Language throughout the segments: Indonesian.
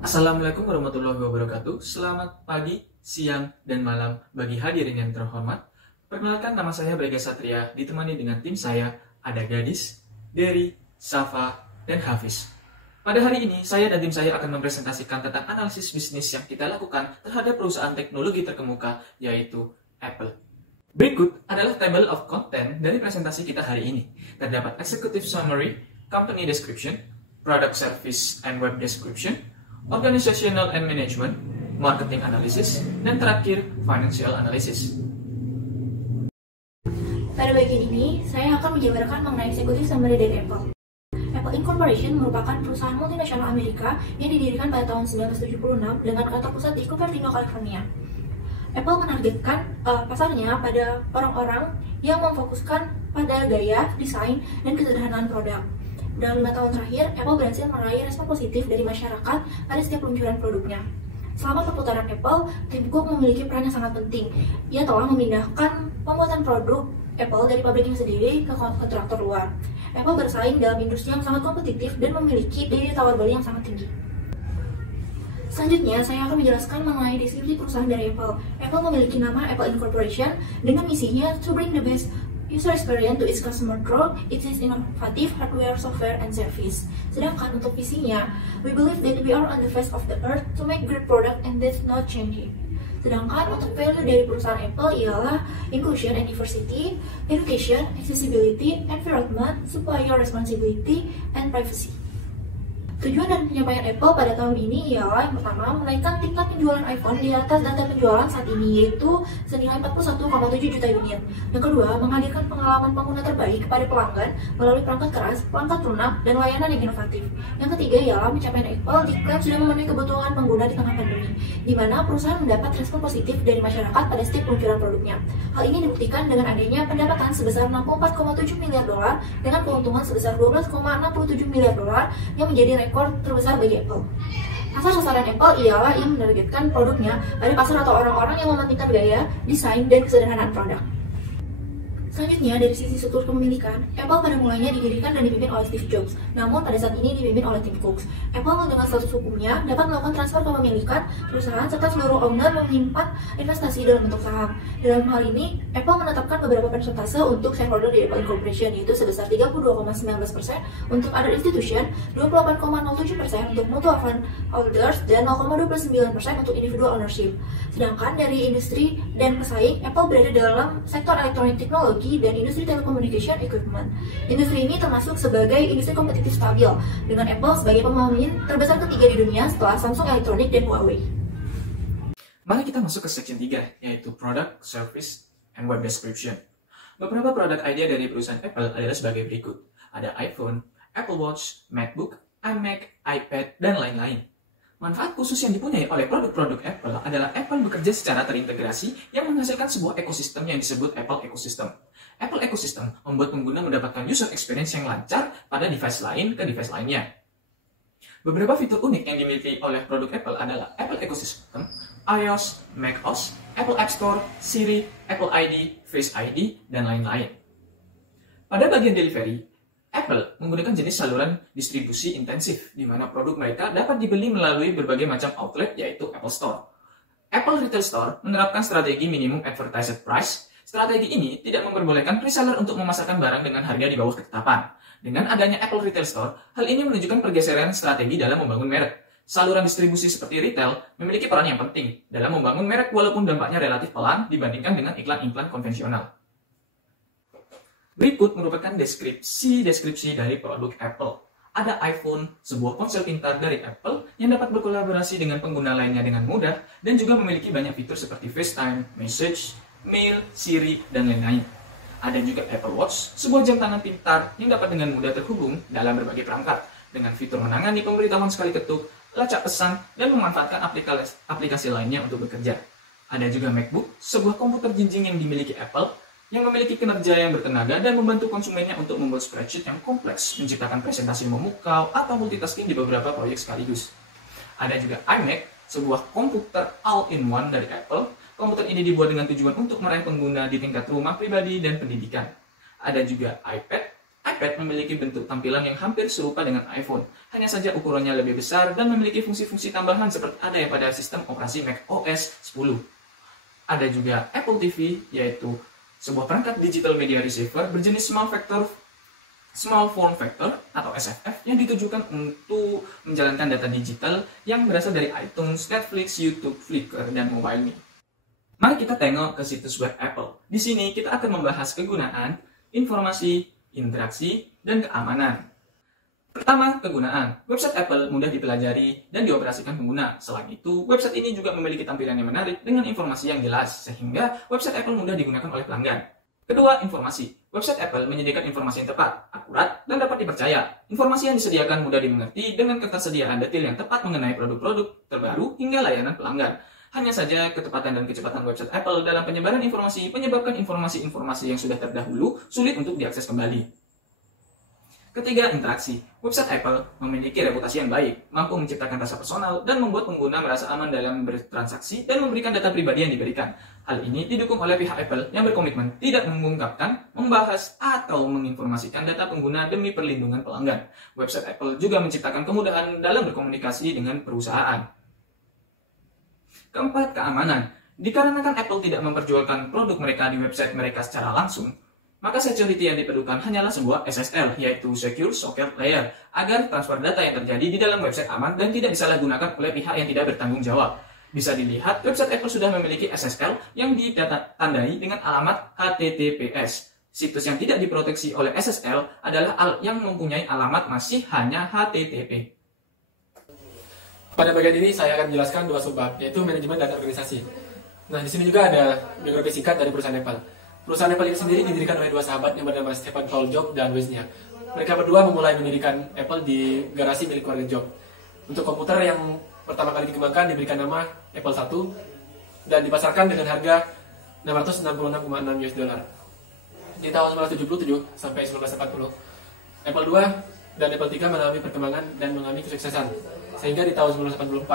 Assalamualaikum warahmatullahi wabarakatuh. Selamat pagi, siang, dan malam bagi hadirin yang terhormat. Perkenalkan, nama saya Brega Satria, ditemani dengan tim saya, ada Gadis, Dery, Safa, dan Hafiz. Pada hari ini, saya dan tim saya akan mempresentasikan tentang analisis bisnis yang kita lakukan terhadap perusahaan teknologi terkemuka, yaitu Apple. Berikut adalah table of content dari presentasi kita hari ini. Terdapat executive summary, company description, product service and web description, organizational and management, marketing analysis, dan terakhir financial analysis. Pada bagian ini, saya akan menjabarkan mengenai executive summary dari Apple. Apple Incorporation merupakan perusahaan multinasional Amerika yang didirikan pada tahun 1976 dengan kantor pusat di Cupertino, California. Apple menargetkan pasarnya pada orang-orang yang memfokuskan pada gaya, desain, dan kesederhanaan produk. Dalam 5 tahun terakhir, Apple berhasil meraih respon positif dari masyarakat pada setiap peluncuran produknya. Selama perputaran Apple, Tim Cook memiliki peran yang sangat penting. Ia telah memindahkan pembuatan produk Apple dari pabriknya sendiri ke kontraktor luar. Apple bersaing dalam industri yang sangat kompetitif dan memiliki daya tawar beli yang sangat tinggi. Selanjutnya, saya akan menjelaskan mengenai deskripsi perusahaan dari Apple. Apple memiliki nama Apple Incorporation dengan misinya to bring the best user experience to its customer through its innovative hardware, software, and service. Sedangkan untuk visinya, we believe that we are on the face of the earth to make great product and that's not changing. Sedangkan untuk value dari perusahaan Apple ialah inclusion and diversity, education, accessibility, environment, supplier responsibility, and privacy. Tujuan dan penyampaian Apple pada tahun ini ialah yang pertama, menaikkan tingkat penjualan iPhone di atas data penjualan saat ini, yaitu senilai 41,7 juta unit. Yang kedua, menghadirkan pengalaman pengguna terbaik kepada pelanggan melalui perangkat keras, perangkat lunak, dan layanan yang inovatif. Yang ketiga ialah pencapaian Apple diklaim sudah memenuhi kebutuhan pengguna di tengah pandemi, di mana perusahaan mendapat respon positif dari masyarakat pada setiap peluncuran produknya. Hal ini dibuktikan dengan adanya pendapatan sebesar 64,7 miliar dolar dengan keuntungan sebesar 12,67 miliar dolar yang menjadi rekor terbesar bagi Apple. Pasar sasaran Apple ialah yang menargetkan produknya pada pasar atau orang-orang yang mementingkan gaya, desain, dan kesederhanaan produk. Selanjutnya, dari sisi struktur kepemilikan, Apple pada mulanya didirikan dan dipimpin oleh Steve Jobs, namun pada saat ini dipimpin oleh Tim Cook. Apple dengan status hukumnya dapat melakukan transfer kepemilikan perusahaan serta seluruh owner menyimpan investasi dalam bentuk saham. Dalam hal ini, Apple menetapkan beberapa persentase untuk shareholder di Apple Incorporation, yaitu sebesar 32,19% untuk other institution, 28,07% untuk mutual fund holders, dan 0,29% untuk individual ownership. Sedangkan dari industri dan pesaing, Apple berada dalam sektor elektronik teknologi dan industri telecommunication equipment. Industri ini termasuk sebagai industri kompetitif stabil, dengan Apple sebagai pemain terbesar ketiga di dunia setelah Samsung Electronics dan Huawei. Mari kita masuk ke section 3, yaitu Product, Service, and Web Description. Beberapa produk idea dari perusahaan Apple adalah sebagai berikut. Ada iPhone, Apple Watch, MacBook, iMac, iPad, dan lain-lain. Manfaat khusus yang dipunyai oleh produk-produk Apple adalah Apple bekerja secara terintegrasi yang menghasilkan sebuah ekosistem yang disebut Apple Ecosystem. Apple Ecosystem membuat pengguna mendapatkan user experience yang lancar pada device lain ke device lainnya. Beberapa fitur unik yang dimiliki oleh produk Apple adalah Apple Ecosystem, iOS, macOS, Apple App Store, Siri, Apple ID, Face ID, dan lain-lain. Pada bagian delivery, Apple menggunakan jenis saluran distribusi intensif, di mana produk mereka dapat dibeli melalui berbagai macam outlet, yaitu Apple Store. Apple Retail Store menerapkan strategi minimum advertised price. Strategi ini tidak memperbolehkan reseller untuk memasarkan barang dengan harga di bawah ketetapan. Dengan adanya Apple Retail Store, hal ini menunjukkan pergeseran strategi dalam membangun merek. Saluran distribusi seperti retail memiliki peran yang penting dalam membangun merek walaupun dampaknya relatif pelan dibandingkan dengan iklan-iklan konvensional. Berikut merupakan deskripsi dari produk Apple. Ada iPhone, sebuah ponsel pintar dari Apple yang dapat berkolaborasi dengan pengguna lainnya dengan mudah dan juga memiliki banyak fitur seperti FaceTime, Message, Mail, Siri, dan lain-lain. Ada juga Apple Watch, sebuah jam tangan pintar yang dapat dengan mudah terhubung dalam berbagai perangkat dengan fitur menangani pemberitahuan sekali ketuk, lacak pesan, dan memanfaatkan aplikasi lainnya untuk bekerja. Ada juga MacBook, sebuah komputer jinjing yang dimiliki Apple yang memiliki kinerja yang bertenaga dan membantu konsumennya untuk membuat spreadsheet yang kompleks, menciptakan presentasi memukau, atau multitasking di beberapa proyek sekaligus. Ada juga iMac, sebuah komputer all-in-one dari Apple. Komputer ini dibuat dengan tujuan untuk meraih pengguna di tingkat rumah, pribadi, dan pendidikan. Ada juga iPad, iPad memiliki bentuk tampilan yang hampir serupa dengan iPhone, hanya saja ukurannya lebih besar dan memiliki fungsi-fungsi tambahan seperti ada yang pada sistem operasi macOS 10. Ada juga Apple TV, yaitu sebuah perangkat digital media receiver berjenis small form factor atau SFF yang ditujukan untuk menjalankan data digital yang berasal dari iTunes, Netflix, YouTube, Flickr, dan MobileMe. Mari kita tengok ke situs web Apple. Di sini kita akan membahas kegunaan, informasi, interaksi, dan keamanan. Pertama, kegunaan. Website Apple mudah dipelajari dan dioperasikan pengguna. Selain itu, website ini juga memiliki tampilan yang menarik dengan informasi yang jelas, sehingga website Apple mudah digunakan oleh pelanggan. Kedua, informasi. Website Apple menyediakan informasi yang tepat, akurat, dan dapat dipercaya. Informasi yang disediakan mudah dimengerti dengan ketersediaan detail yang tepat mengenai produk-produk terbaru hingga layanan pelanggan. Hanya saja, ketepatan dan kecepatan website Apple dalam penyebaran informasi menyebabkan informasi-informasi yang sudah terdahulu sulit untuk diakses kembali. Ketiga, interaksi. Website Apple memiliki reputasi yang baik, mampu menciptakan rasa personal, dan membuat pengguna merasa aman dalam bertransaksi dan memberikan data pribadi yang diberikan. Hal ini didukung oleh pihak Apple yang berkomitmen tidak mengungkapkan, membahas, atau menginformasikan data pengguna demi perlindungan pelanggan. Website Apple juga menciptakan kemudahan dalam berkomunikasi dengan perusahaan. Keempat, keamanan. Dikarenakan Apple tidak memperjualkan produk mereka di website mereka secara langsung, maka security yang diperlukan hanyalah sebuah SSL, yaitu Secure Socket Layer, agar transfer data yang terjadi di dalam website aman dan tidak disalahgunakan oleh pihak yang tidak bertanggung jawab. Bisa dilihat, website Apple sudah memiliki SSL yang ditandai dengan alamat HTTPS. Situs yang tidak diproteksi oleh SSL adalah yang mempunyai alamat masih hanya HTTP. Pada bagian ini saya akan menjelaskan dua subbab, yaitu manajemen dan organisasi. Nah, di sini juga ada biografi singkat dari perusahaan Apple. Perusahaan Apple ini sendiri didirikan oleh dua sahabat yang bernama Stephen Paul Jobs dan Wozniak. Mereka berdua memulai mendirikan Apple di garasi milik keluarga Jobs. Untuk komputer yang pertama kali dikembangkan diberikan nama Apple I dan dipasarkan dengan harga $666,6 US. Di tahun 1977 sampai 1940, Apple II dan Apple III mengalami perkembangan dan mengalami kesuksesan. Sehingga di tahun 1984,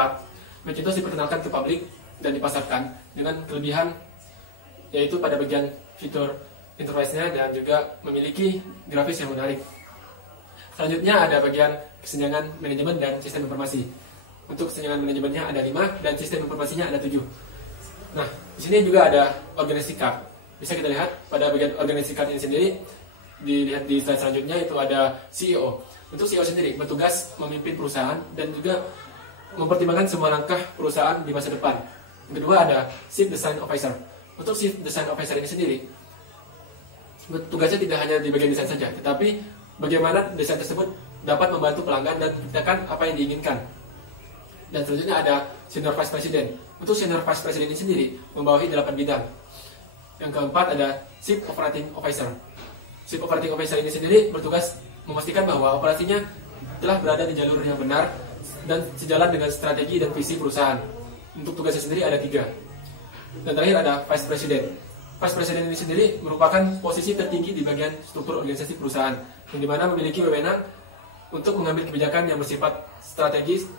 Macintosh diperkenalkan ke publik dan dipasarkan dengan kelebihan yaitu pada bagian fitur interface-nya dan juga memiliki grafis yang menarik. Selanjutnya ada bagian kesenjangan manajemen dan sistem informasi. Untuk kesenjangan manajemennya ada 5 dan sistem informasinya ada 7. Nah, di sini juga ada organisasi card. Bisa kita lihat pada bagian organisasi card ini sendiri, dilihat di slide selanjutnya itu ada CEO. Untuk CEO sendiri bertugas memimpin perusahaan dan juga mempertimbangkan semua langkah perusahaan di masa depan. Yang kedua ada Chief Design Officer. Untuk Chief Design Officer ini sendiri, tugasnya tidak hanya di bagian desain saja, tetapi bagaimana desain tersebut dapat membantu pelanggan dan menciptakan apa yang diinginkan. Dan selanjutnya ada Senior Vice President. Untuk Senior Vice President ini sendiri membawahi 8 bidang. Yang keempat ada Chief Operating Officer. Chief Operating Officer ini sendiri bertugas memastikan bahwa operasinya telah berada di jalur yang benar dan sejalan dengan strategi dan visi perusahaan. Untuk tugasnya sendiri ada 3. Dan terakhir ada Vice President. Vice President ini sendiri merupakan posisi tertinggi di bagian struktur organisasi perusahaan, yang dimana memiliki wewenang untuk mengambil kebijakan yang bersifat strategis,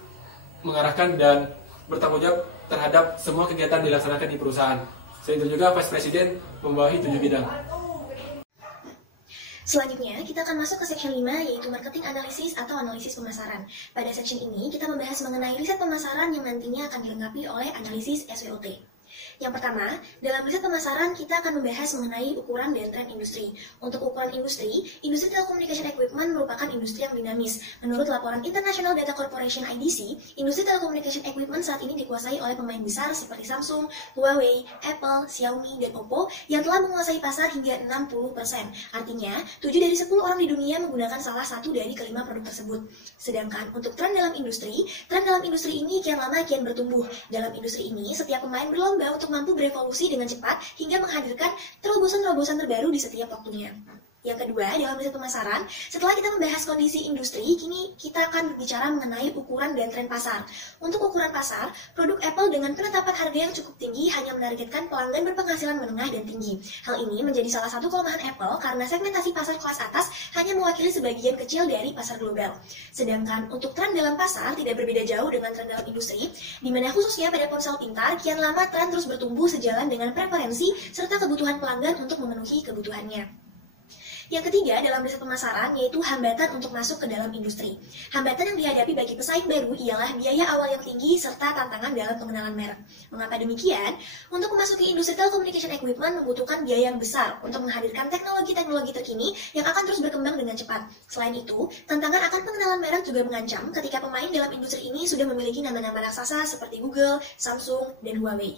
mengarahkan dan bertanggung jawab terhadap semua kegiatan dilaksanakan di perusahaan. Selain itu juga Vice President membawahi 7 bidang. Selanjutnya, kita akan masuk ke section 5, yaitu marketing analisis atau analisis pemasaran. Pada section ini, kita membahas mengenai riset pemasaran yang nantinya akan dilengkapi oleh analisis SWOT. Yang pertama, dalam riset pemasaran kita akan membahas mengenai ukuran dan tren industri. Untuk ukuran industri telecommunication equipment merupakan industri yang dinamis. Menurut laporan International Data Corporation IDC, industri telecommunication equipment saat ini dikuasai oleh pemain besar seperti Samsung, Huawei, Apple, Xiaomi, dan Oppo yang telah menguasai pasar hingga 60%. Artinya, 7 dari 10 orang di dunia menggunakan salah satu dari kelima produk tersebut. Sedangkan untuk tren dalam industri ini kian lama kian bertumbuh. Dalam industri ini, setiap pemain berlomba untuk mampu berevolusi dengan cepat hingga menghadirkan terobosan-terobosan terbaru di setiap waktunya. Yang kedua, dalam riset pemasaran, setelah kita membahas kondisi industri, kini kita akan berbicara mengenai ukuran dan tren pasar. Untuk ukuran pasar, produk Apple dengan penetapan harga yang cukup tinggi hanya menargetkan pelanggan berpenghasilan menengah dan tinggi. Hal ini menjadi salah satu kelemahan Apple karena segmentasi pasar kelas atas hanya mewakili sebagian kecil dari pasar global. Sedangkan untuk tren dalam pasar tidak berbeda jauh dengan tren dalam industri, di mana khususnya pada ponsel pintar, kian lama tren terus bertumbuh sejalan dengan preferensi serta kebutuhan pelanggan untuk memenuhi kebutuhannya. Yang ketiga dalam riset pemasaran yaitu hambatan untuk masuk ke dalam industri. Hambatan yang dihadapi bagi pesaing baru ialah biaya awal yang tinggi serta tantangan dalam pengenalan merek. Mengapa demikian? Untuk memasuki industri telecommunication equipment membutuhkan biaya yang besar untuk menghadirkan teknologi-teknologi terkini yang akan terus berkembang dengan cepat. Selain itu, tantangan akan pengenalan merek juga mengancam ketika pemain dalam industri ini sudah memiliki nama-nama raksasa seperti Google, Samsung, dan Huawei.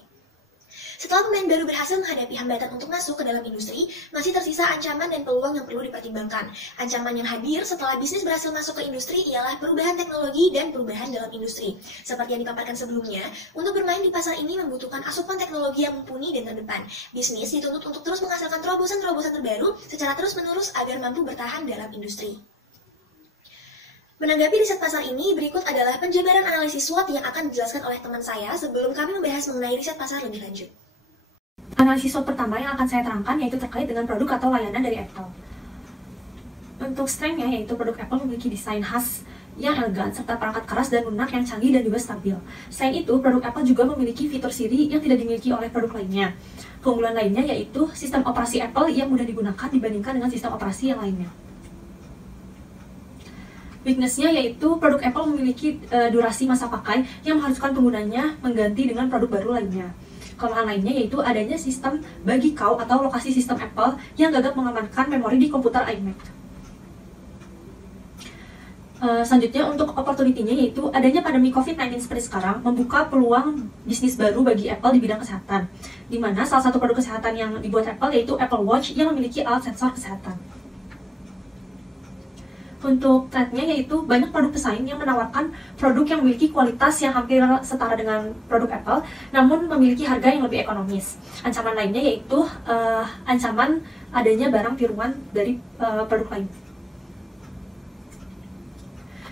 Setelah pemain baru berhasil menghadapi hambatan untuk masuk ke dalam industri, masih tersisa ancaman dan peluang yang perlu dipertimbangkan. Ancaman yang hadir setelah bisnis berhasil masuk ke industri ialah perubahan teknologi dan perubahan dalam industri. Seperti yang dipaparkan sebelumnya, untuk bermain di pasar ini membutuhkan asupan teknologi yang mumpuni dan terdepan. Bisnis dituntut untuk terus menghasilkan terobosan-terobosan terbaru secara terus-menerus agar mampu bertahan dalam industri. Menanggapi riset pasar ini, berikut adalah penjabaran analisis SWOT yang akan dijelaskan oleh teman saya sebelum kami membahas mengenai riset pasar lebih lanjut. Analisis SWOT pertama yang akan saya terangkan yaitu terkait dengan produk atau layanan dari Apple. Untuk strength-nya yaitu produk Apple memiliki desain khas yang elegan serta perangkat keras dan lunak yang canggih dan juga stabil. Selain itu, produk Apple juga memiliki fitur Siri yang tidak dimiliki oleh produk lainnya. Keunggulan lainnya yaitu sistem operasi Apple yang mudah digunakan dibandingkan dengan sistem operasi yang lainnya. Weakness-nya yaitu produk Apple memiliki durasi masa pakai yang mengharuskan penggunanya mengganti dengan produk baru lainnya. Kelemahan lainnya yaitu adanya sistem bagi kau atau lokasi sistem Apple yang gagap mengamankan memori di komputer iMac. Selanjutnya untuk opportunity-nya yaitu adanya pandemi COVID-19 seperti sekarang membuka peluang bisnis baru bagi Apple di bidang kesehatan, di mana salah satu produk kesehatan yang dibuat Apple yaitu Apple Watch yang memiliki alat sensor kesehatan. Untuk threat-nya yaitu banyak produk pesaing yang menawarkan produk yang memiliki kualitas yang hampir setara dengan produk Apple, namun memiliki harga yang lebih ekonomis. Ancaman lainnya yaitu ancaman adanya barang tiruan dari produk lain.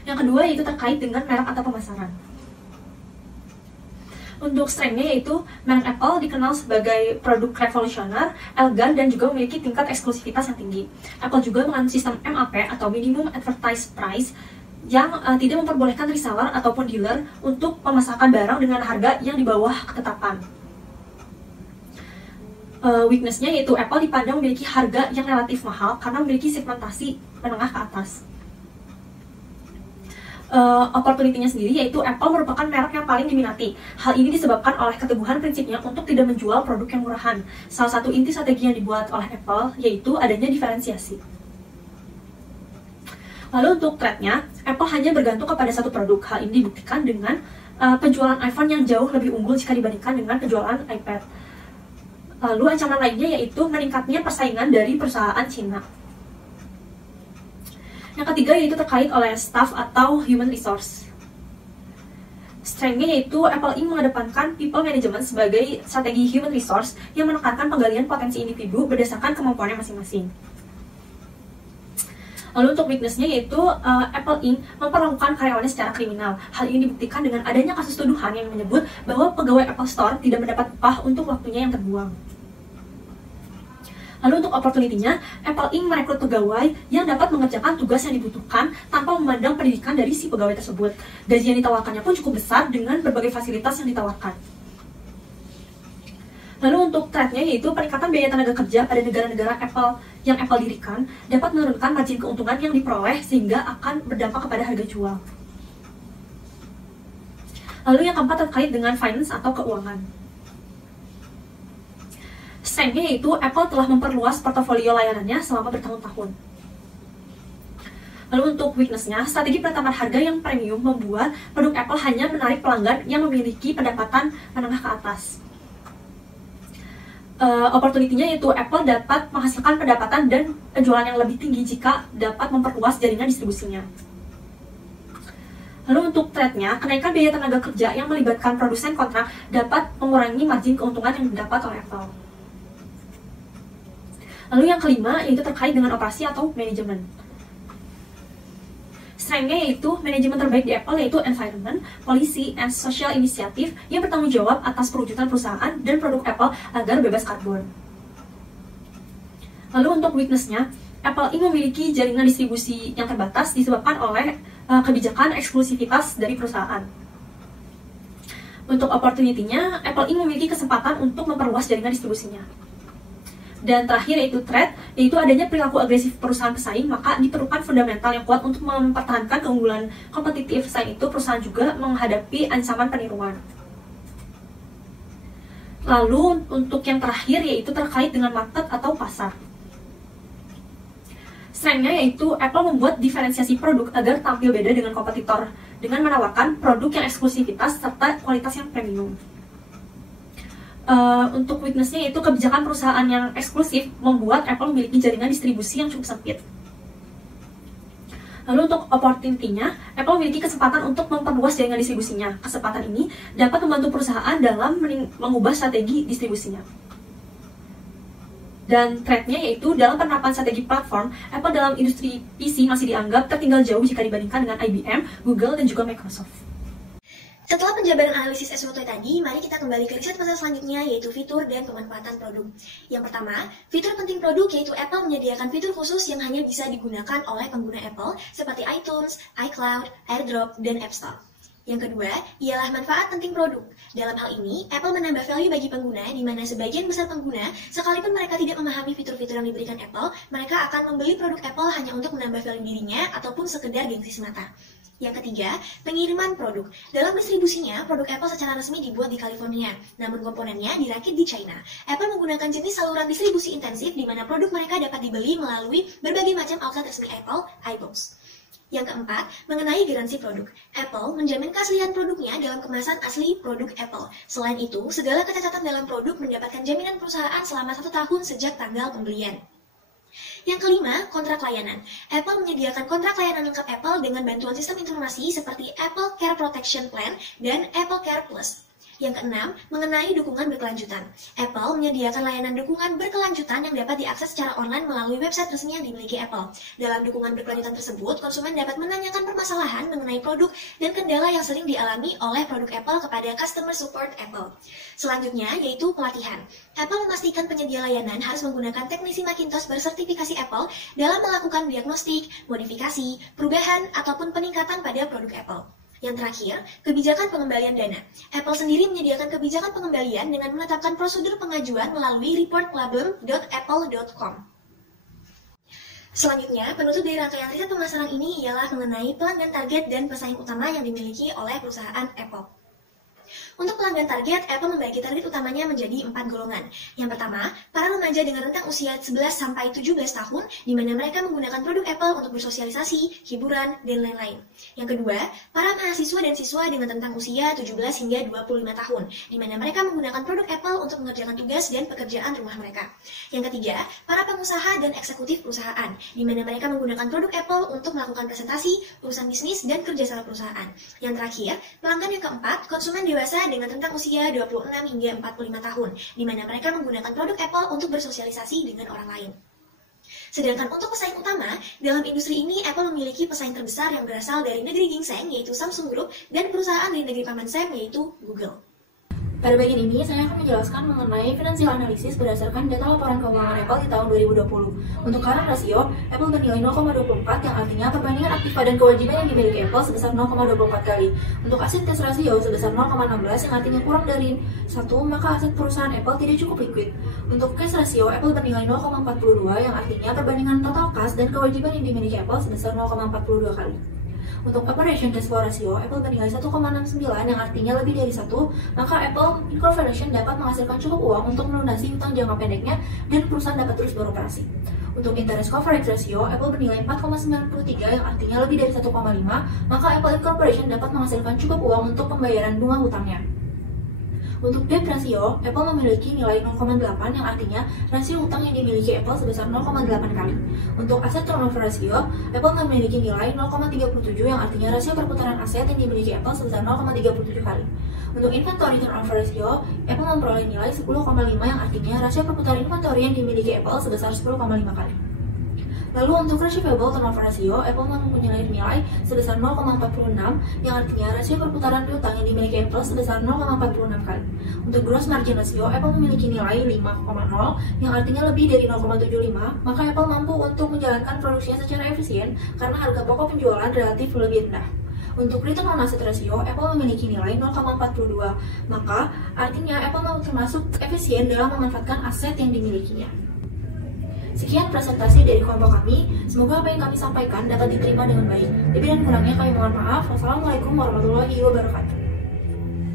Yang kedua yaitu terkait dengan merek atau pemasaran. Untuk strength-nya yaitu merek Apple dikenal sebagai produk revolusioner, elegan, dan juga memiliki tingkat eksklusivitas yang tinggi. Apple juga mengandung sistem MAP atau Minimum Advertised Price yang tidak memperbolehkan reseller ataupun dealer untuk memasarkan barang dengan harga yang di bawah ketetapan. Weakness-nya yaitu Apple dipandang memiliki harga yang relatif mahal karena memiliki segmentasi menengah ke atas. Opportunity-nya sendiri yaitu Apple merupakan merek yang paling diminati. Hal ini disebabkan oleh keteguhan prinsipnya untuk tidak menjual produk yang murahan. Salah satu inti strategi yang dibuat oleh Apple yaitu adanya diferensiasi. Lalu untuk threat-nya, Apple hanya bergantung kepada satu produk. Hal ini dibuktikan dengan penjualan iPhone yang jauh lebih unggul jika dibandingkan dengan penjualan iPad. Lalu ancaman lainnya yaitu meningkatnya persaingan dari perusahaan Cina. Yang ketiga yaitu terkait oleh staff atau human resource. Strength-nya yaitu Apple Inc. mengedepankan people management sebagai strategi human resource yang menekankan penggalian potensi individu berdasarkan kemampuannya masing-masing. Lalu untuk weakness-nya yaitu Apple Inc. memperlakukan karyawannya secara kriminal. Hal ini dibuktikan dengan adanya kasus tuduhan yang menyebut bahwa pegawai Apple Store tidak mendapat upah untuk waktunya yang terbuang. Lalu untuk opportunity-nya, Apple Inc. merekrut pegawai yang dapat mengerjakan tugas yang dibutuhkan tanpa memandang pendidikan dari si pegawai tersebut. Gaji yang ditawarkannya pun cukup besar dengan berbagai fasilitas yang ditawarkan. Lalu untuk threat-nya yaitu peningkatan biaya tenaga kerja pada negara-negara yang Apple dirikan dapat menurunkan margin keuntungan yang diperoleh sehingga akan berdampak kepada harga jual. Lalu yang keempat terkait dengan finance atau keuangan. Strength-nya yaitu Apple telah memperluas portofolio layanannya selama bertahun-tahun. Lalu untuk weakness-nya, strategi penetapan harga yang premium membuat produk Apple hanya menarik pelanggan yang memiliki pendapatan menengah ke atas. Opportunity-nya yaitu Apple dapat menghasilkan pendapatan dan penjualan yang lebih tinggi jika dapat memperluas jaringan distribusinya. Lalu untuk threat-nya, kenaikan biaya tenaga kerja yang melibatkan produsen kontrak dapat mengurangi margin keuntungan yang didapat oleh Apple. Lalu yang kelima yaitu terkait dengan operasi atau manajemen. Strength-nya yaitu manajemen terbaik di Apple yaitu environment, policy, and social initiative yang bertanggung jawab atas perwujudan perusahaan dan produk Apple agar bebas karbon. Lalu untuk weakness-nya, Apple Inc. memiliki jaringan distribusi yang terbatas disebabkan oleh kebijakan eksklusivitas dari perusahaan. Untuk opportunity-nya, Apple Inc. memiliki kesempatan untuk memperluas jaringan distribusinya. Dan terakhir yaitu threat, yaitu adanya perilaku agresif perusahaan pesaing, maka diperlukan fundamental yang kuat untuk mempertahankan keunggulan kompetitif. Selain itu, perusahaan juga menghadapi ancaman peniruan. Lalu untuk yang terakhir yaitu terkait dengan market atau pasar. Strength-nya yaitu Apple membuat diferensiasi produk agar tampil beda dengan kompetitor dengan menawarkan produk yang eksklusivitas serta kualitas yang premium. Untuk weakness-nya yaitu kebijakan perusahaan yang eksklusif membuat Apple memiliki jaringan distribusi yang cukup sempit. Lalu untuk opportunity-nya, Apple memiliki kesempatan untuk memperluas jaringan distribusinya. Kesempatan ini dapat membantu perusahaan dalam mengubah strategi distribusinya. Dan threat-nya yaitu dalam penerapan strategi platform, Apple dalam industri PC masih dianggap tertinggal jauh jika dibandingkan dengan IBM, Google, dan juga Microsoft. Setelah penjabaran analisis SWOT tadi, mari kita kembali ke riset pasar selanjutnya, yaitu fitur dan pemanfaatan produk. Yang pertama, fitur penting produk yaitu Apple menyediakan fitur khusus yang hanya bisa digunakan oleh pengguna Apple seperti iTunes, iCloud, AirDrop, dan App Store. Yang kedua, ialah manfaat penting produk. Dalam hal ini, Apple menambah value bagi pengguna, di mana sebagian besar pengguna, sekalipun mereka tidak memahami fitur-fitur yang diberikan Apple, mereka akan membeli produk Apple hanya untuk menambah value dirinya ataupun sekedar gengsi semata. Yang ketiga, pengiriman produk. Dalam distribusinya, produk Apple secara resmi dibuat di California, namun komponennya dirakit di China. Apple menggunakan jenis saluran distribusi intensif di mana produk mereka dapat dibeli melalui berbagai macam outlet resmi Apple, iBox. Yang keempat, mengenai garansi produk. Apple menjamin keaslian produknya dalam kemasan asli produk Apple. Selain itu, segala kecacatan dalam produk mendapatkan jaminan perusahaan selama 1 tahun sejak tanggal pembelian. Yang kelima, kontrak layanan. Apple menyediakan kontrak layanan lengkap Apple dengan bantuan sistem informasi seperti Apple Care Protection Plan dan Apple Care Plus. Yang keenam, mengenai dukungan berkelanjutan. Apple menyediakan layanan dukungan berkelanjutan yang dapat diakses secara online melalui website resmi yang dimiliki Apple. Dalam dukungan berkelanjutan tersebut, konsumen dapat menanyakan permasalahan mengenai produk dan kendala yang sering dialami oleh produk Apple kepada Customer Support Apple. Selanjutnya, yaitu pelatihan. Apple memastikan penyedia layanan harus menggunakan teknisi Macintosh bersertifikasi Apple dalam melakukan diagnostik, modifikasi, perubahan, ataupun peningkatan pada produk Apple. Yang terakhir, kebijakan pengembalian dana. Apple sendiri menyediakan kebijakan pengembalian dengan menetapkan prosedur pengajuan melalui reportproblem.apple.com. Selanjutnya, penutup dari rangkaian riset pemasaran ini ialah mengenai pelanggan target dan pesaing utama yang dimiliki oleh perusahaan Apple. Untuk pelanggan target, Apple membagi target utamanya menjadi 4 golongan. Yang pertama, para remaja dengan rentang usia 11-17 tahun, di mana mereka menggunakan produk Apple untuk bersosialisasi, hiburan, dan lain-lain. Yang kedua, para mahasiswa dan siswa dengan rentang usia 17 hingga 25 tahun, di mana mereka menggunakan produk Apple untuk mengerjakan tugas dan pekerjaan rumah mereka. Yang ketiga, para pengusaha dan eksekutif perusahaan, di mana mereka menggunakan produk Apple untuk melakukan presentasi, urusan bisnis, dan kerjasama perusahaan. Yang terakhir, pelanggan yang keempat, konsumen dewasa dengan rentang usia 26 hingga 45 tahun, di mana mereka menggunakan produk Apple untuk bersosialisasi dengan orang lain. Sedangkan untuk pesaing utama, dalam industri ini Apple memiliki pesaing terbesar yang berasal dari negeri gingseng, yaitu Samsung Group, dan perusahaan dari negeri Paman Sam, yaitu Google. Pada bagian ini, saya akan menjelaskan mengenai financial analysis berdasarkan data laporan keuangan Apple di tahun 2020. Untuk current ratio, Apple bernilai 0,24 yang artinya perbandingan aktiva dan kewajiban yang dimiliki Apple sebesar 0,24 kali. Untuk aset tes ratio sebesar 0,16 yang artinya kurang dari 1, maka aset perusahaan Apple tidak cukup liquid. Untuk cash ratio, Apple bernilai 0,42 yang artinya perbandingan total kas dan kewajiban yang dimiliki Apple sebesar 0,42 kali. Untuk operation cash flow ratio, Apple bernilai 1,69 yang artinya lebih dari 1, maka Apple Incorporation dapat menghasilkan cukup uang untuk melunasi hutang jangka pendeknya dan perusahaan dapat terus beroperasi. Untuk interest coverage ratio, Apple bernilai 4,93 yang artinya lebih dari 1,5, maka Apple Incorporation dapat menghasilkan cukup uang untuk pembayaran bunga hutangnya. Untuk debt ratio, Apple memiliki nilai 0,8 yang artinya rasio utang yang dimiliki Apple sebesar 0,8 kali. Untuk asset turnover ratio, Apple memiliki nilai 0,37 yang artinya rasio perputaran aset yang dimiliki Apple sebesar 0,37 kali. Untuk inventory turnover ratio, Apple memperoleh nilai 10,5 yang artinya rasio perputaran inventory yang dimiliki Apple sebesar 10,5 kali. Lalu untuk receivable turnover ratio, Apple mempunyai nilai sebesar 0,46 yang artinya rasio perputaran piutang yang dimiliki Apple sebesar 0,46 kali. Untuk gross margin ratio, Apple memiliki nilai 5,0 yang artinya lebih dari 0,75, maka Apple mampu untuk menjalankan produksinya secara efisien karena harga pokok penjualan relatif lebih rendah. Untuk return on asset ratio, Apple memiliki nilai 0,42, maka artinya Apple termasuk efisien dalam memanfaatkan aset yang dimilikinya. Sekian presentasi dari kelompok kami. Semoga apa yang kami sampaikan dapat diterima dengan baik. Lebih dan kurangnya kami mohon maaf. Wassalamualaikum warahmatullahi wabarakatuh.